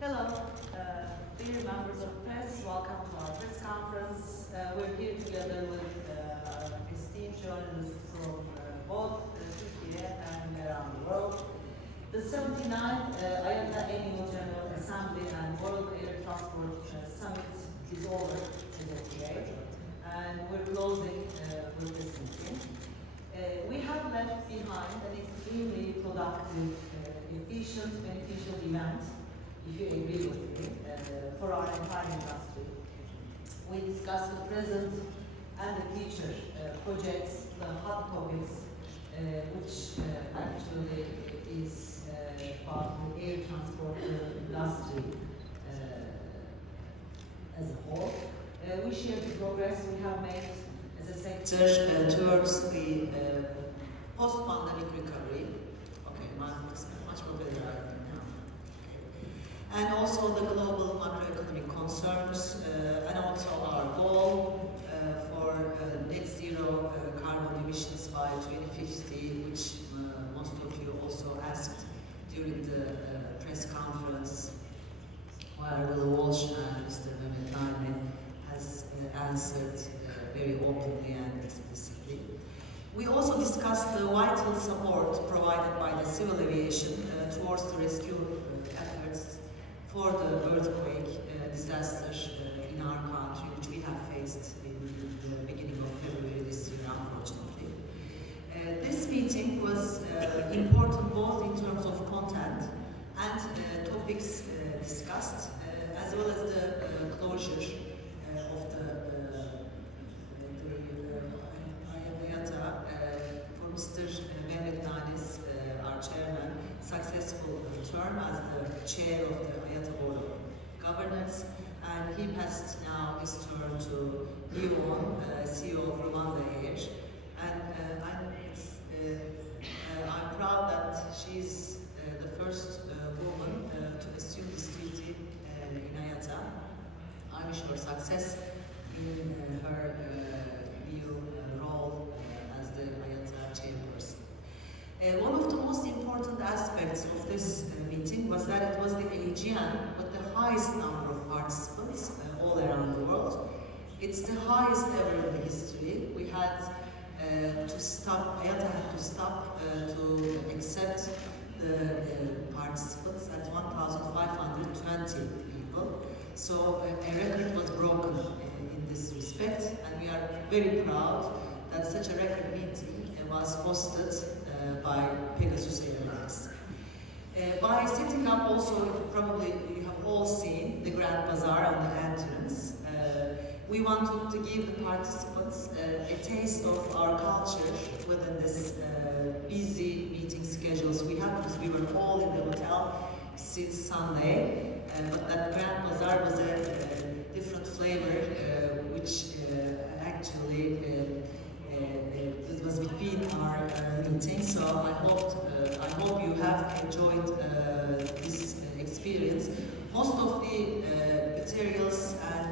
Hello, dear members of press, welcome to our press conference. We're here together with esteemed journalists from both Turkey and around the world. The 79th IATA Annual General Assembly and World Air Transport Summit is over as of today, and we're closing with this meeting. We have left behind an extremely productive, efficient, beneficial event, if you agree with me, for our entire industry. We discussed the present and the future projects, the hot topics, which actually is about the air transport industry as a whole. We shared the progress we have made as a sector towards the post-pandemic recovery. Okay, it's much more better right now. Okay. And also the global macroeconomic concerns, and also our goal for net zero carbon emissions by 2050, which most of you also asked during the press conference, where Will Walsh and Mr. Mehmet Naime has answered very openly and explicitly. We also discussed the vital support provided by the civil aviation towards the rescue efforts for the earthquake disaster in our country, which we have faced in the beginning of February this year, unfortunately. This meeting was important both in terms of content and topics discussed, as well as the closure of the IATA for Mr. Mehmet Nalis, our chairman, successful term as the chair of the IATA Board of Governors, and he passed now his turn to Yvonne, CEO of Rwanda Air, and I'm proud that she's the first woman to assume this duty in IATA. I wish her success in her new role as the IATA chairperson. One of the most important aspects of this meeting was that it was the AGM with the highest number of participants all around the world. It's the highest ever in the history. We had to stop, IATA had to stop to accept the participants at 1,520 people. So a record was broken in this respect, and we are very proud that such a record meeting was hosted by Pegasus Airlines. By setting up also, probably you have all seen the Grand Bazaar on the entrance. We wanted to give the participants a taste of our culture within this busy meeting schedules we had, because we were all in the hotel since Sunday, but that Grand Bazaar was a different flavor, which actually it was between our meetings. So I hope you have enjoyed this experience. Most of the materials and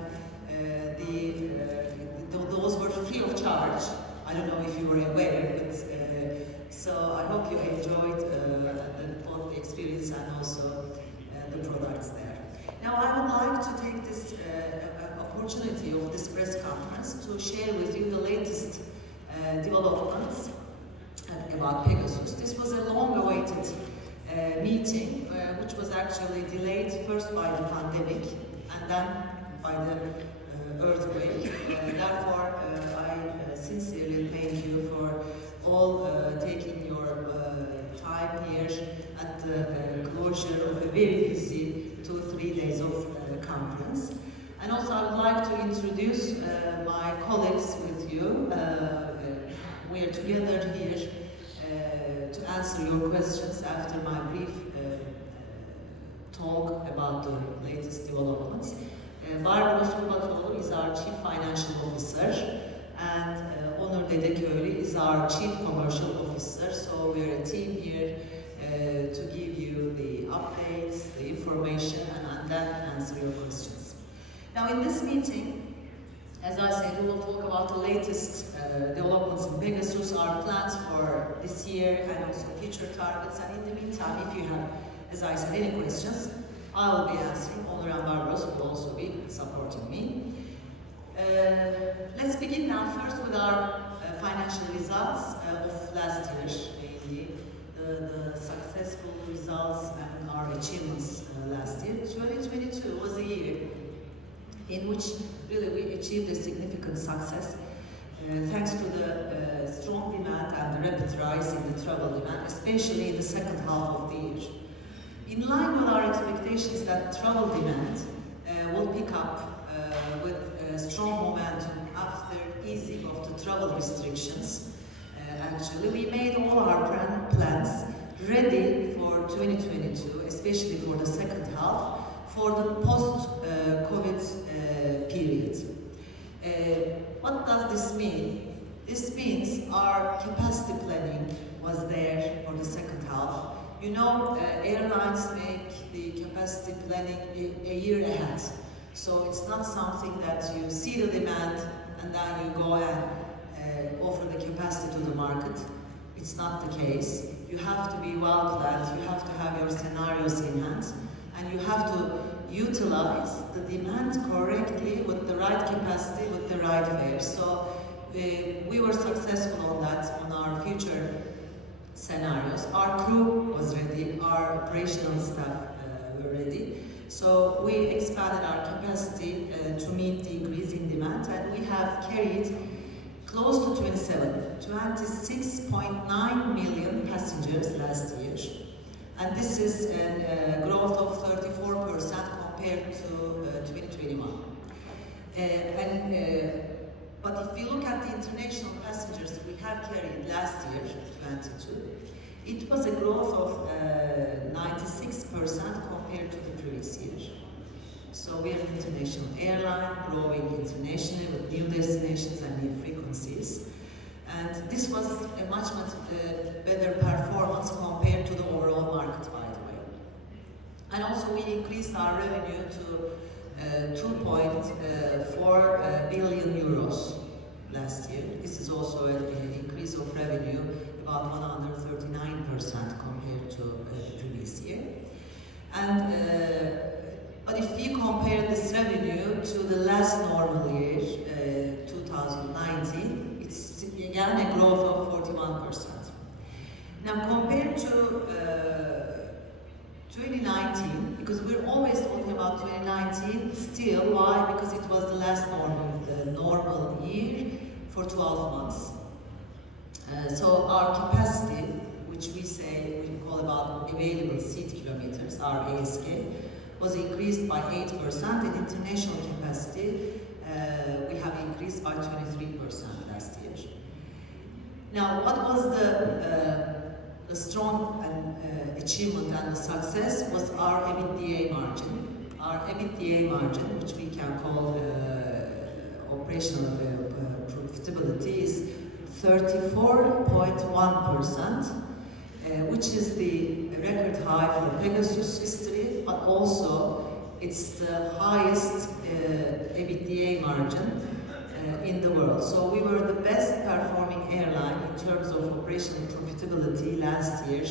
those were free of charge. I don't know if you were aware, but so I hope you enjoyed both the experience and also the products there. Now I would like to take this opportunity of this press conference to share with you the latest developments about Pegasus. This was a long-awaited meeting, which was actually delayed first by the pandemic and then by the earthquake. Therefore, I sincerely thank you for all taking your time here at the closure of a very busy 2-3 days of conference. And also I would like to introduce my colleagues with you. We are together here to answer your questions after my brief talk about the latest developments. Barbaros Kubatoğlu is our Chief Financial Officer, and Onur Dedeköylü is our Chief Commercial Officer. So we are a team here to give you the updates, the information, and then answer your questions. Now in this meeting, as I said, we will talk about the latest developments in Pegasus, our plans for this year, and also future targets. And in the meantime, if you have, as I said, any questions, I will be answering. Onur and Barbaros will also be supporting me. Let's begin now first with our financial results of last year, mainly the successful results and our achievements last year. 2022 was a year in which really we achieved a significant success thanks to the strong demand and the rapid rise in the travel demand, especially in the second half of the year. In line with our expectations that travel demand will pick up with strong momentum after easing of the travel restrictions, actually, we made all our plans ready for 2022, especially for the second half, for the post-COVID period. What does this mean? This means our capacity planning was there for the second half. You know, airlines make the capacity planning a year ahead. So it's not something that you see the demand and then you go and offer the capacity to the market. It's not the case. You have to be well planned, you have to have your scenarios in hand, and you have to utilize the demand correctly with the right capacity, with the right fare. So we were successful on that, on our future scenarios. Our crew was ready, our operational staff were ready. So we expanded our capacity to meet the increase in demand, and we have carried close to 26.9 million passengers last year. And this is a growth of 34% compared to 2021. But if you look at the international passengers we have carried last year, 2022, it was a growth of 96% compared to the previous year. So we are an international airline, growing internationally with new destinations and new frequencies. And this was a much better performance compared to the overall market, by the way. And also we increased our revenue to 2.4 billion euros last year. This is also an increase of revenue about 139% compared to the previous year. And but if you compare this revenue to the last normal year, 2019, it's again a growth of 41%. Now compared to 2019, because we're always talking about 2019 still, why? Because it was the last normal year for 12 months. So our capacity, which we call about available seat kilometers, our ASK, was increased by 8%. In international capacity, we have increased by 23% last year. Now, what was the strong achievement and the success was our EBITDA margin. Our EBITDA margin, which we can call operational profitability, is 34.1%, which is the record high for Pegasus history, but also it's the highest EBITDA margin in the world. So we were the best performing airline in terms of operational profitability last year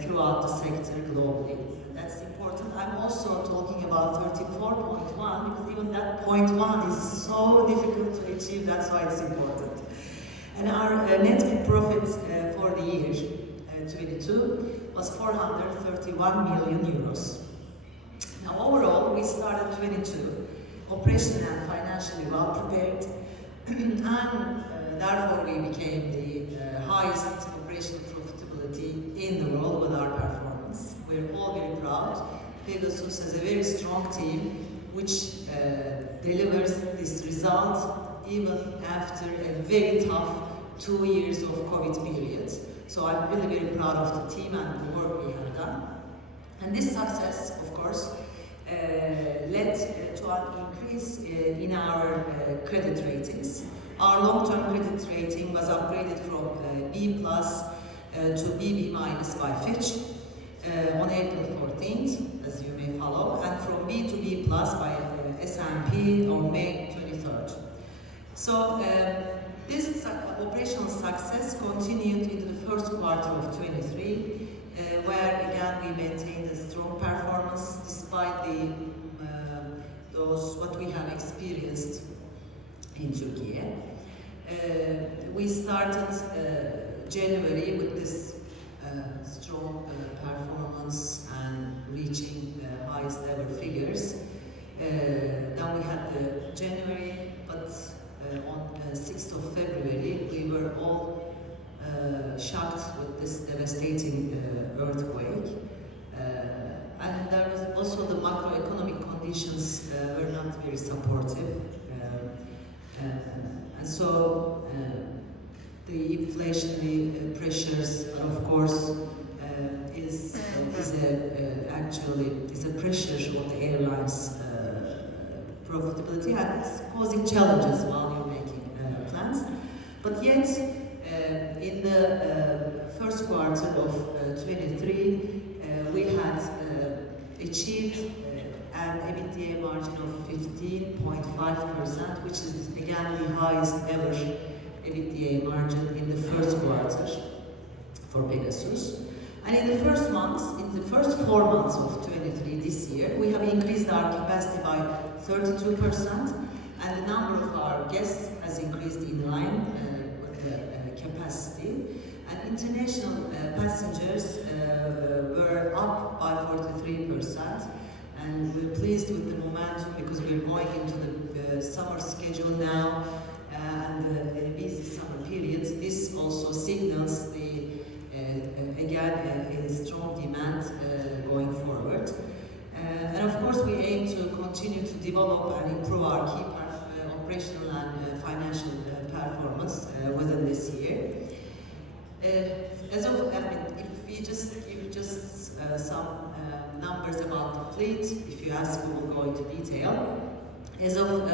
throughout the sector globally. And that's important. I'm also talking about 34.1 because even that 0.1 is so difficult to achieve, that's why it's important. And our net profit for the year 2022 was 431 million euros. Now overall, we started 2022 operationally and financially well prepared, and therefore we became the highest operational profitability in the world with our performance. We're all very proud. Pegasus has a very strong team which delivers this result even after a very tough 2 years of COVID period. So I'm really very proud of the team and the work we have done. And this success, of course, led to an increase in our credit ratings. Our long-term credit rating was upgraded from B+ to BB- by Fitch on April 14th, as you may follow, and from B to B+ by S&P on May 23rd. So this operational success continued into the first quarter of 2023, where again we maintained a strong performance in Turkey. We started January with this strong performance and reaching highest ever figures. Then we had the January, but on 6th of February we were all shocked with this devastating earthquake. And there was also the macroeconomic conditions were not very supportive. And so the inflationary pressures, of course, is a pressure on the airlines' profitability, and it's causing challenges while you're making plans. But yet, in the first quarter of 23, we had achieved an EBITDA margin of 15.5%, which is again the highest ever EBITDA margin in the first quarter for Pegasus. And in the first months, in the first 4 months of 23 this year, we have increased our capacity by 32%, and the number of our guests has increased in line with the capacity. And international passengers were up by 43%, and we're pleased with the momentum because we're going into the summer schedule now and the busy summer periods. This also signals the again a strong demand going forward. And of course we aim to continue to develop and improve our key operational and financial performance within this year. If we just give some numbers about the fleet, if you ask, we will go into detail. As of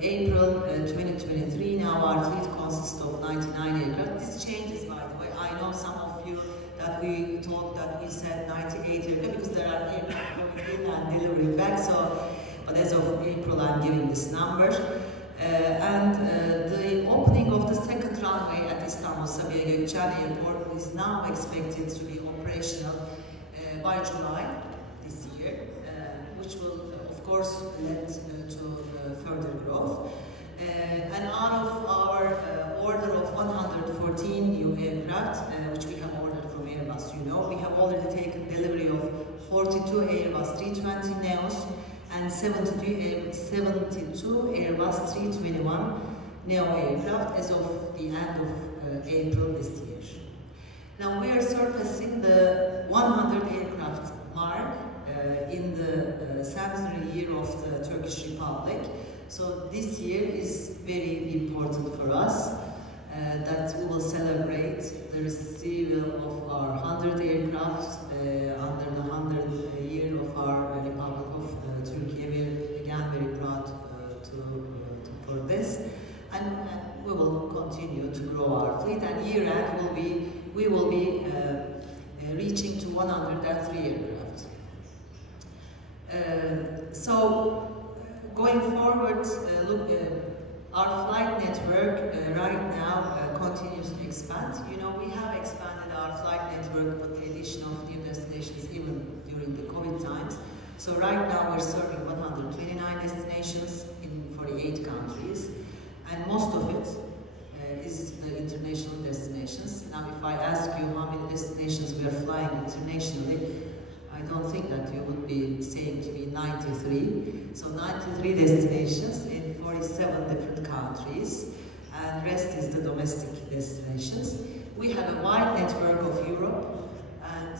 April 2023, now our fleet consists of 99 aircraft. This changes, by the way. I know some of you that we thought that we said 98 aircraft because there are aircraft going in and delivering back. But as of April, I'm giving this number. The opening of the second runway at Istanbul Sabiha Gökçen Airport is now expected to be operational by July this year, which will, of course, lead to further growth. And out of our order of 114 new aircraft, which we have ordered from Airbus, we have already taken delivery of 42 Airbus 320neos and 72 Airbus 321 neo aircraft as of the end of April this year. Now we are surpassing the 100 aircraft mark in the centenary year of the Turkish Republic. So this year is very important for us that we will celebrate the receival of our 100 aircraft under the 100th year of our Republic of Turkey. We are again very proud for this, and we will continue to grow our fleet. And year end we will be reaching to 103 aircraft. So going forward, our flight network right now continues to expand. We have expanded our flight network with the addition of new destinations even during the COVID times. So right now we're serving 129 destinations in 48 countries, and most of it is the international destinations. Now if I ask you how many destinations we are flying internationally, I don't think that you would be saying to me 93. So 93 destinations in 47 different countries, and rest is the domestic destinations. We have a wide network of Europe and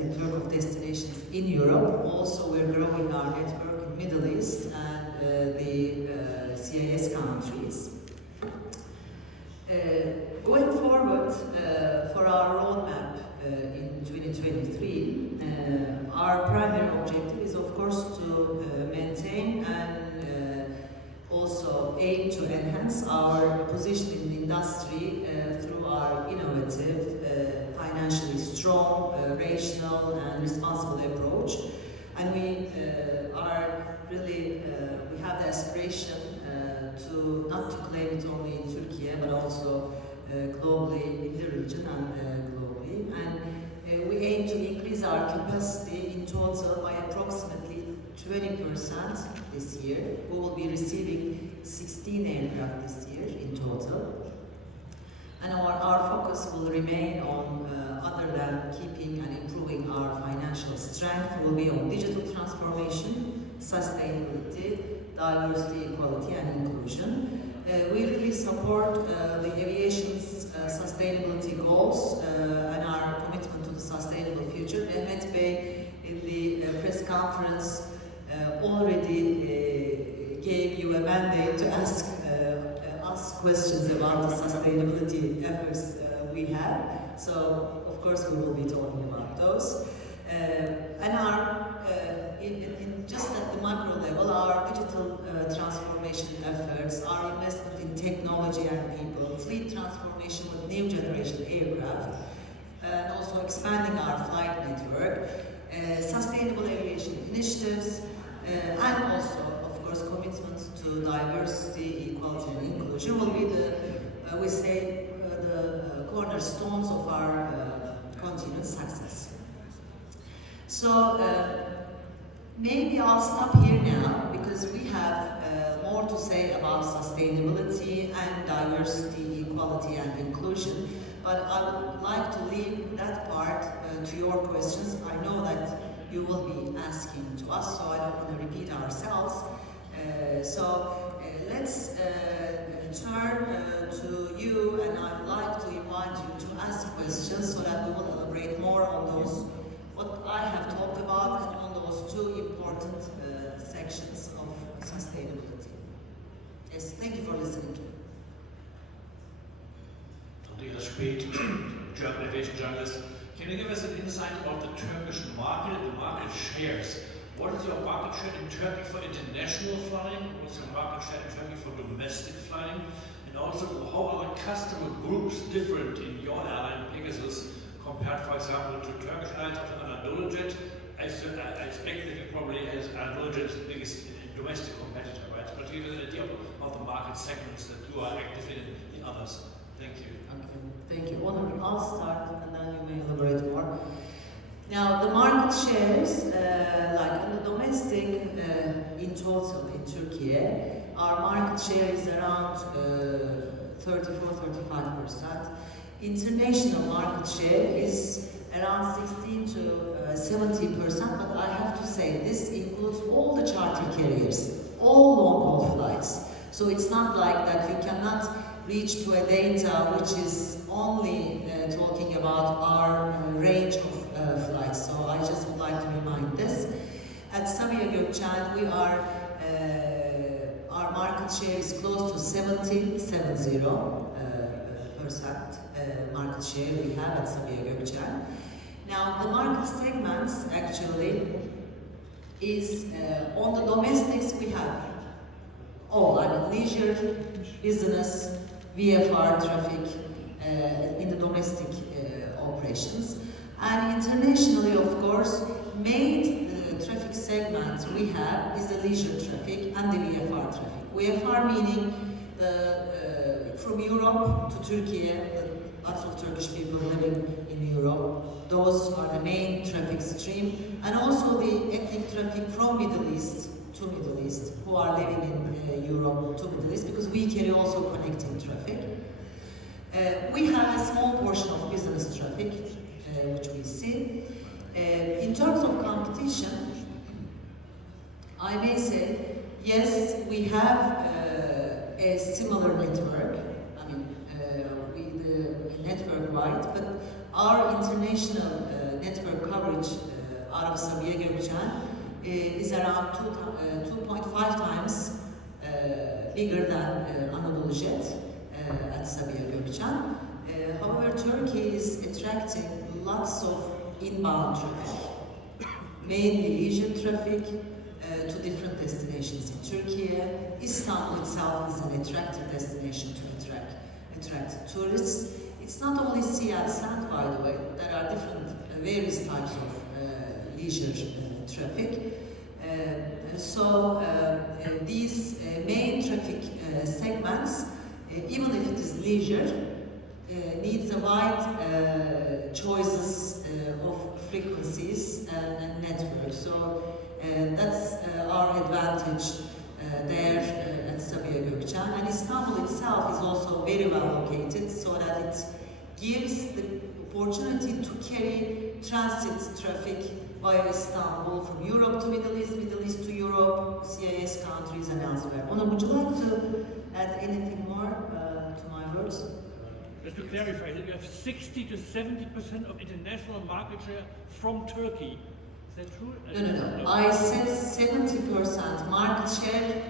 network of destinations in Europe. Also we're growing our network in Middle East and the CIS countries. Going forward for our roadmap in 2023, our primary objective is of course to maintain and also aim to enhance our position in the industry through our innovative, financially strong, rational and responsible approach. And we we have the aspiration not to claim it only in Turkey, but also globally in the region and globally. And we aim to increase our capacity in total by approximately 20% this year. We will be receiving 16 aircraft this year in total. And our focus will remain on, other than keeping and improving our financial strength, will be on digital transformation, sustainability, diversity, equality and inclusion. We really support the aviation's sustainability goals and our commitment to the sustainable future. Mehmet Bey, in the press conference, already gave you a mandate to ask questions about the sustainability efforts we have. So, of course, we will be talking about those. And our, just at the macro level, our digital transformation efforts, our investment in technology and people, fleet transformation with new generation aircraft, and also expanding our flight network, sustainable aviation initiatives, and also, of course, commitments to diversity, equality, and inclusion will be the, we say, the cornerstones of our continued success. So, maybe I'll stop here now, because we have more to say about sustainability and diversity, equality, and inclusion. But I would like to leave that part to your questions. I know that you will be asking to us, so I don't want to repeat ourselves. Let's turn to you, and I'd like to invite you to ask questions so that we will elaborate more on those, what I have talked about, and on those two important sections of sustainability. Yes, thank you for listening to me. Andreas Speth, German aviation journalist. Can you give us an insight about the Turkish market and the market shares? What is your market share in Turkey for international flying? What's your market share in Turkey for domestic flying? And also, how are the customer groups different in your airline, Pegasus, compared, for example, to Turkish Airlines or Anadolu Jet? I expect that you probably has Anadolu Jet the biggest domestic competitor, right? But give us an idea of the market segments that you are active in others. Thank you. Okay, thank you. Onur, I'll start and then you may elaborate more. Now, the market shares, like on the domestic, in total in Turkey, our market share is around 34-35%. International market share is around 16 to 70%, but I have to say this includes all the charter carriers, all long-haul flights. So it's not like that you cannot reach to a data which is only talking about our range of flights. So I just would like to remind this. At Sabiha Gökçen, we are, our market share is close to 70% market share we have at Sabiha Gökçen. Now, the market segments actually is on the domestics we have all, I mean leisure, business, VFR traffic in the domestic operations. And internationally, of course, main traffic segment we have is the leisure traffic and the VFR traffic. VFR meaning from Europe to Turkey, lots of Turkish people living in Europe. Those are the main traffic stream. And also the ethnic traffic from Middle East to Middle East, who are living in Europe to Middle East, because we carry also connecting traffic. We have a small portion of business traffic, which we see. In terms of competition, I may say, yes, we have a similar network. I mean, the network-wide, but our international network coverage out of Sabiha Gökçen is around 2.5 times bigger than Anadolu Jet at Sabiha Gökçen. However, Turkey is attracting lots of inbound traffic, mainly leisure traffic to different destinations in Turkey. Istanbul itself is an attractive destination to attract tourists. It's not only sea and sand, by the way. There are different, various types of leisure traffic. These main traffic segments, even if it is leisure, needs a wide choices of frequencies and networks. So that's our advantage there at Sabiha Gökçen. And Istanbul itself is also very well located so that it gives the opportunity to carry transit traffic via Istanbul from Europe to Middle East to Europe, CIS countries and elsewhere. Onur, would you like to add anything more to my words? Just to clarify, you have 60 to 70% of international market share from Turkey. Is that true? No. I said 70% market share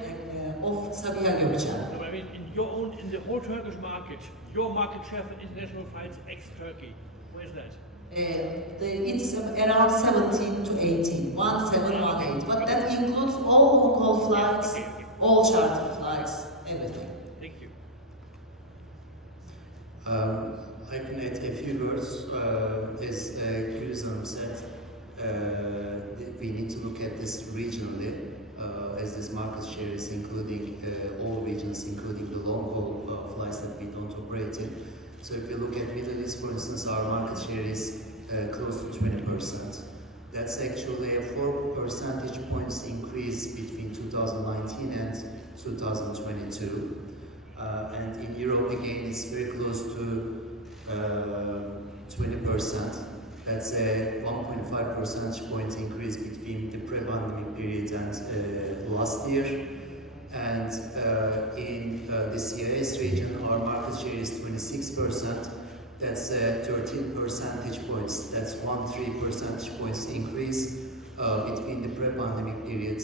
of Sabiha Gökçen. No, I mean in the whole Turkish market, your market share for international flights ex-Turkey. Where is that? It's around 17 to 18, 1718. But that includes all long-haul flights, all charter flights, everything. Thank you. I can add a few words. As Güliz said, we need to look at this regionally, as this market share is including all regions, including the long-haul flights that we don't operate in. So if you look at Middle East, for instance, our market share is close to 20%. That's actually a 4 percentage points increase between 2019 and 2022. And in Europe, again, it's very close to 20%. That's a 1.5 percentage point increase between the pre-pandemic period and last year. And in the CIS region, our market share is 26%. That's 13 percentage points. That's 13 percentage points increase between the pre-pandemic period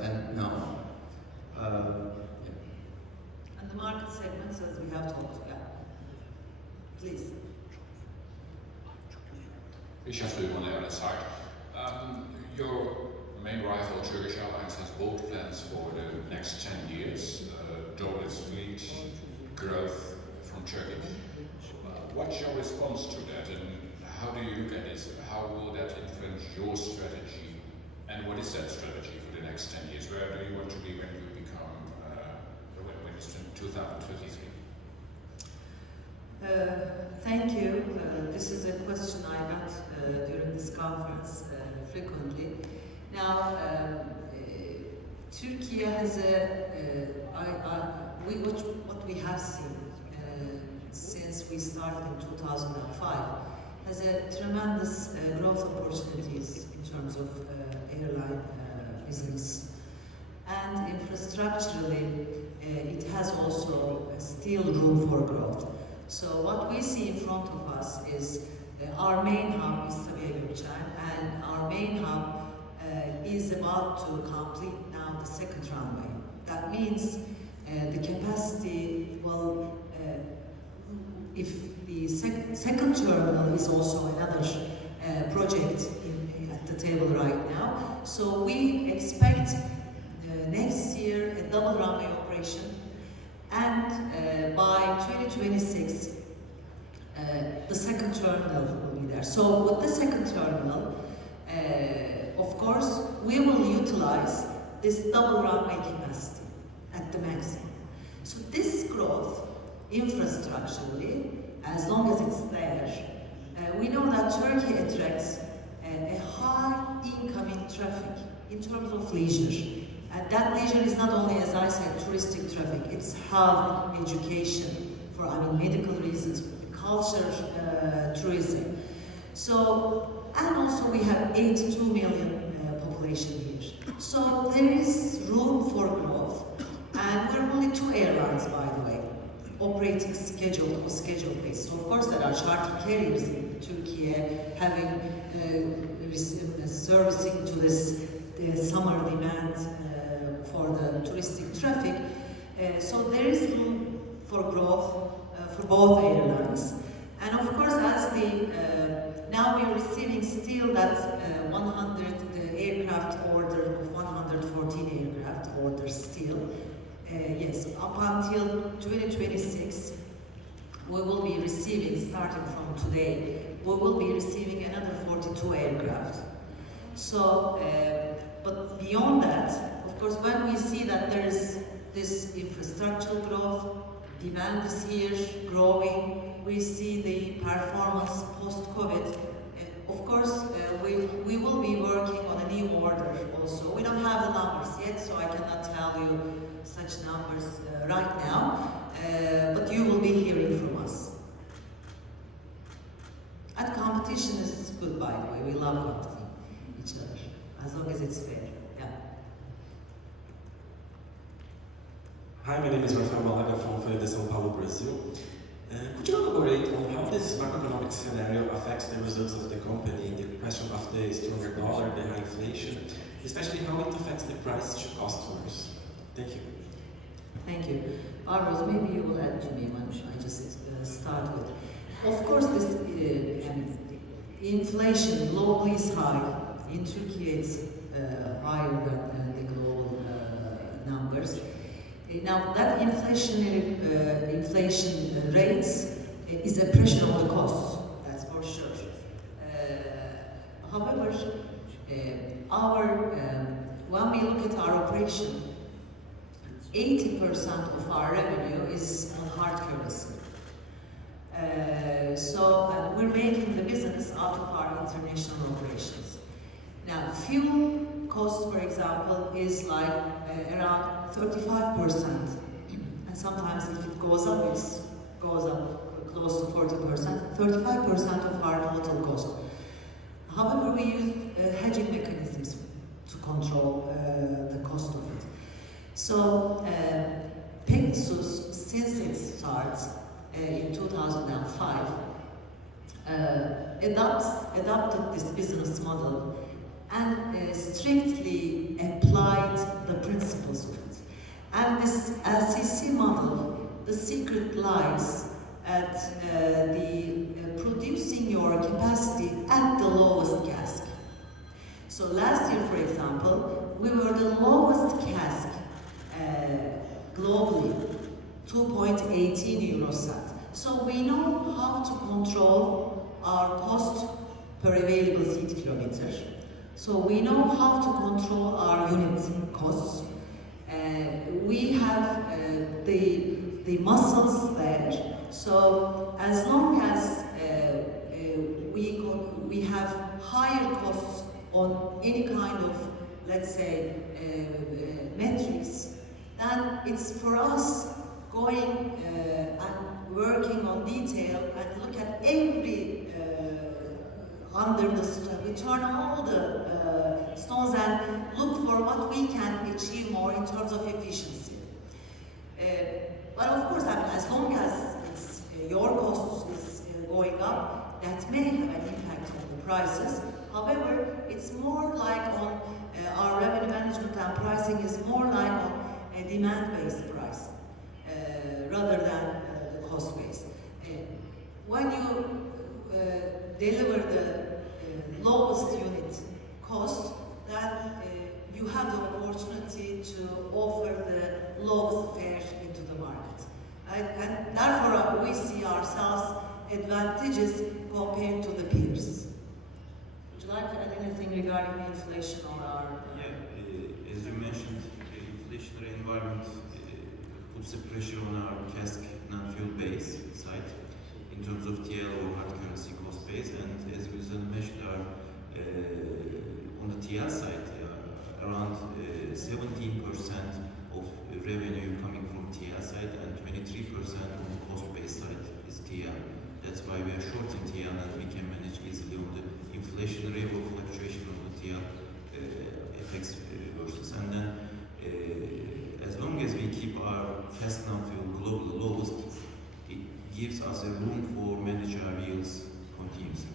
and now. And the market segments, as we have talked about. Please. Ich have to on the other side. Your main rival, Turkish Airlines, has bold plans for the next 10 years, double its fleet, growth from Turkey. What's your response to that, and how do you look at this? How will that influence your strategy, and what is that strategy for the next 10 years? Where do you want to be when you become, when it's 2023? Thank you. This is a question I got during this conference frequently. Now, Turkey has what we have seen since we started in 2005 has a tremendous growth opportunities in terms of airline business. And infrastructurally, it has also still room for growth. So what we see in front of us is our main hub is Sabiha Gökçen, and our main hub is about to complete now the second runway. That means the capacity will, if the second terminal is also another project at the table right now. So we expect next year a double runway operation, and by 2026 the second terminal will be there. So with the second terminal, of course, we will utilize this double runway capacity at the maximum. So this growth, infrastructurally, as long as it's there, we know that Turkey attracts a high incoming traffic in terms of leisure. And that leisure is not only, as I said, touristic traffic, it's health, education, for medical reasons, culture, tourism. So, and also we have 82 million population here. So there is room for growth. And we're only 2 airlines, by the way, operating scheduled or scheduled basis. So of course there are charter carriers in Turkey having servicing to this summer demand for the touristic traffic. So there is room for growth for both airlines. And of course, as now we are receiving still that 100 aircraft order of 114 aircraft orders still. Yes, up until 2026, we will be receiving, starting from today, we will be receiving another 42 aircraft. So, but beyond that, of course, when we see that there is this infrastructural growth, demand is here, growing, we see the performance post-COVID. Of course, we will be working on a new order also. We don't have the numbers yet, so I cannot tell you love competing each other, as long as it's fair. Yeah. Hi, my name is Rafael Malaga from Folha de São Paulo, Brazil. Could you elaborate on how this macroeconomic scenario affects the results of the company, the question of the stronger dollar, the high inflation, especially how it affects the price to customers? Thank you. Thank you. Barbaros, maybe you will add to me once I just start with. Of course, this inflation globally is high. In Turkey, it's higher than the global numbers. Now, that inflation rates is a pressure on the costs, that's for sure. However, when we look at our operation, 80% of our revenue is on hard currency. So we're making the business out of our international operations. Now, fuel cost, for example, is like around 35%. And sometimes if it goes up, it goes up close to 40%, 35% of our total cost. However, we use hedging mechanisms to control the cost of it. So, Pegasus, since it starts in 2005, adopted this business model and strictly applied the principles of it. And this LCC model, the secret lies at producing your capacity at the lowest CASK. So last year, for example, we were the lowest CASK globally, 2.18 eurocent. So we know how to control our cost per available seat kilometer. So we know how to control our unit costs. We have the muscles there. So as long as we have higher costs on any kind of, let's say, metrics, then it's for us going and working on detail and look at every under the stone. We turn all the stones and look for what we can achieve more in terms of efficiency. But of course, as long as your cost is going up, that may have an impact on the prices. However, it's more like on our revenue management and pricing is more like on a demand-based price rather than the cost-based. When you deliver the lowest unit cost, then you have the opportunity to offer the lowest fare into the market. And therefore, we see ourselves advantageous compared to the peers. Would you like to add anything regarding the inflation or our... Yeah, as you mentioned, the inflationary environment puts a pressure on our CASK non-fuel base side in terms of TL or hard currency cost base, and as Güliz mentioned, on the TL side, around 17% of revenue coming from TL side and 23% on the cost base side is TL. That's why we are short in TL and we can manage easily on the inflationary or fluctuation of the TL effects versus. And then as long as we keep our CASK non-fuel globally lowest, it gives us a room for manage our yields continuously.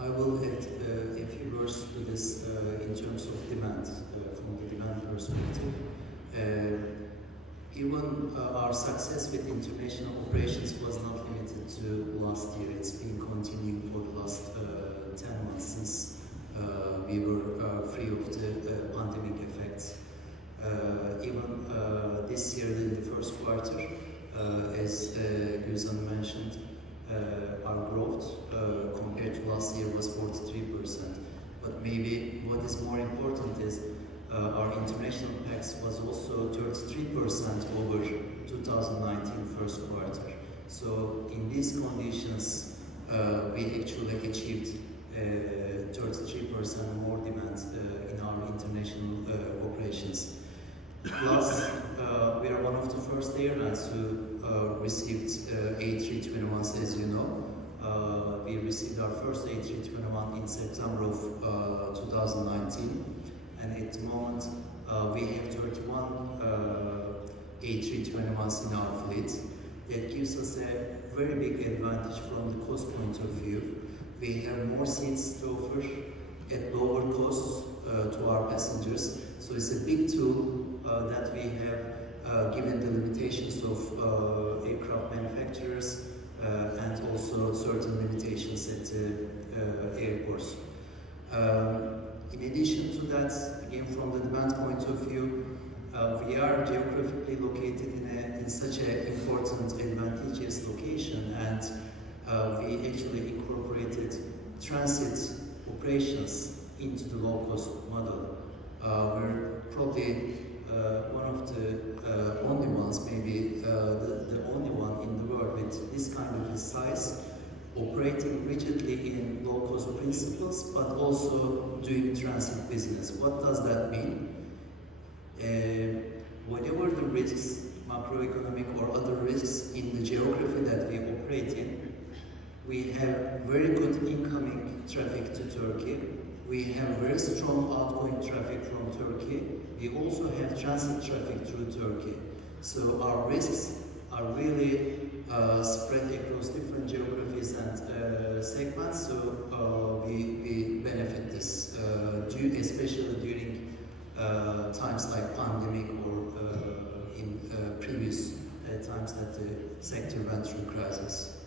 I will add a few words to this in terms of demand, from the demand perspective. Even our success with international operations was not limited to last year. It's been continuing for the last 10 months since we were free of the pandemic effects. Even this year in the first quarter, as Güliz mentioned, our growth compared to last year was 43%. But maybe what is more important is our international PAX was also 33% over 2019 first quarter. So in these conditions, we actually achieved 33% more demand in our international operations. Plus, we are one of the first airlines who received A321s, as you know. We received our first A321 in September of 2019, and at the moment we have 31 A321s in our fleet. That gives us a very big advantage from the cost point of view. We have more seats to offer at lower costs to our passengers. So it's a big tool that we have given the limitations of aircraft manufacturers and also certain limitations at the airports. In addition to that, again from the demand point of view, we are geographically located in such an important, advantageous location, and we actually incorporated transit operations into the low-cost model. We're probably one of the only ones, maybe the only one in the world with this kind of a size, operating rigidly in low-cost principles, but also doing transit business. What does that mean? Whatever the risks, macroeconomic or other risks in the geography that we operate in, we have very good incoming traffic to Turkey. We have very strong outgoing traffic from Turkey. We also have transit traffic through Turkey. So our risks are really spread across different geographies and segments. So we benefit this, especially during times like pandemic or in previous times that the sector went through crisis.